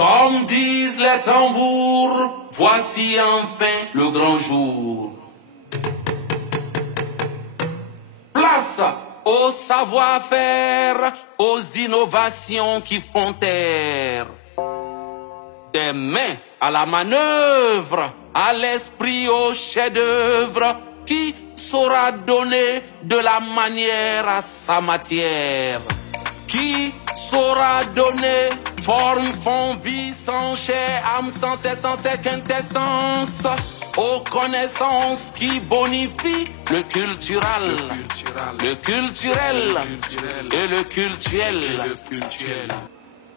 Comme disent les tambours, voici enfin le grand jour. Place au savoir-faire, aux innovations qui font taire. Des mains à la manœuvre, à l'esprit au chef-d'œuvre, qui saura donner de la manière à sa matière. Qui saura donner forme, fond, vie, sans chair, âme, sens, essence et quintessence aux connaissances qui bonifient le culturel, le culturel et le cultuel.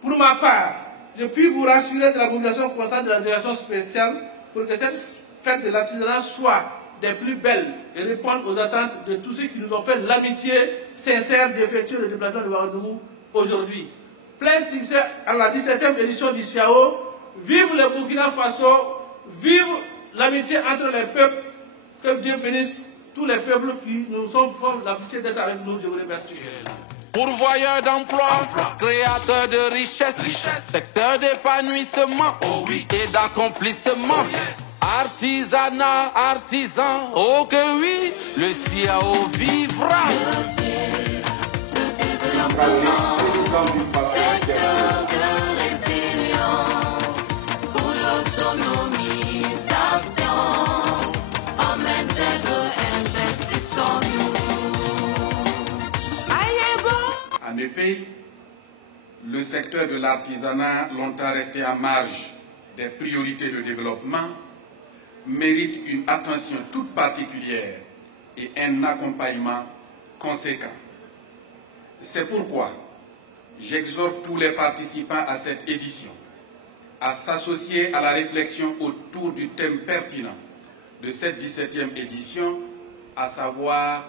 Pour ma part, je puis vous rassurer de la mobilisation constante de la délégation spéciale pour que cette fête de l'artisanat soit des plus belles et répondre aux attentes de tous ceux qui nous ont fait l'amitié sincère d'effectuer le déplacement de Ouagadougou aujourd'hui. Plein succès à la 17e édition du CIAO. Vive le Burkina Faso, vive l'amitié entre les peuples. Que Dieu bénisse tous les peuples qui nous font l'amitié d'être avec nous. Je vous remercie. Pourvoyeur d'emploi, créateur de richesse, secteur d'épanouissement et d'accomplissement. Artisanat, artisan, oh que oui, le CIAO vivra. Secteur de résilience pour l'autonomisation. En intègre, investissons-nous. En effet, le secteur de l'artisanat, longtemps resté en marge des priorités de développement, mérite une attention toute particulière et un accompagnement conséquent. C'est pourquoi j'exhorte tous les participants à cette édition à s'associer à la réflexion autour du thème pertinent de cette 17e édition, à savoir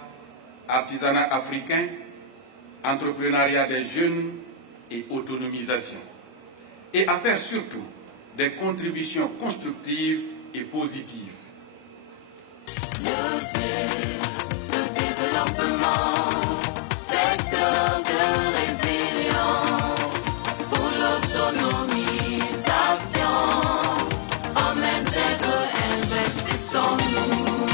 artisanat africain, entrepreneuriat des jeunes et autonomisation, et à faire surtout des contributions constructives et positives. Le développement, secteur de résilience pour l'autonomisation. En intègre, investissons-nous.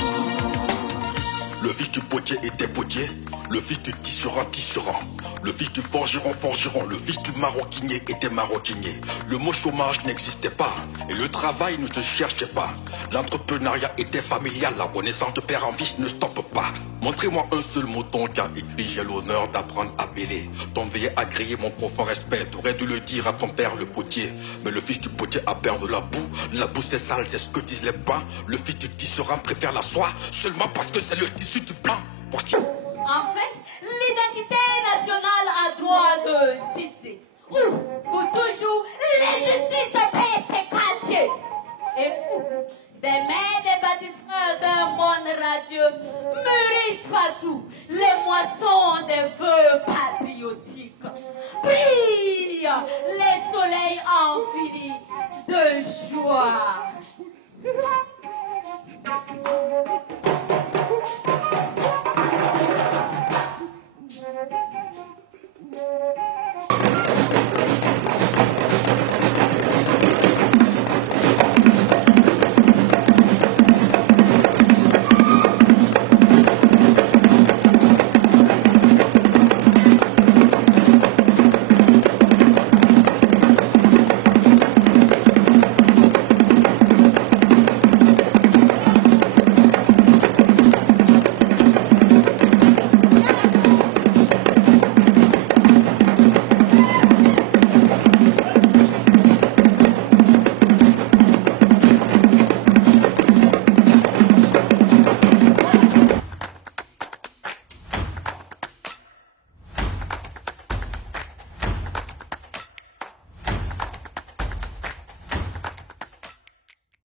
Le fils du potier était potier, le fils du tisserand tisserand, le fils du forgeron forgeron, le fils du maroquinier était maroquinier. Le mot chômage n'existait pas et le travail ne se cherchait pas. L'entrepreneuriat était familial, la connaissance de père en fils ne stoppe pas. Montrez-moi un seul mouton qui a écrit j'ai l'honneur d'apprendre à bêler. Ton veillé a grillé mon profond respect, t'aurais dû le dire à ton père le potier. Mais le fils du potier a peur de la boue c'est sale, c'est ce que disent les bains. Le fils du tisserand préfère la soie seulement parce que c'est le tissu du blanc. Voici. En fait, l'identité nationale a droit de citer. Ou, pour toujours, l'injustice paie ses quartiers. Et où, des mains des bâtisseurs d'un monde radieux mûrissent partout les moissons des feux.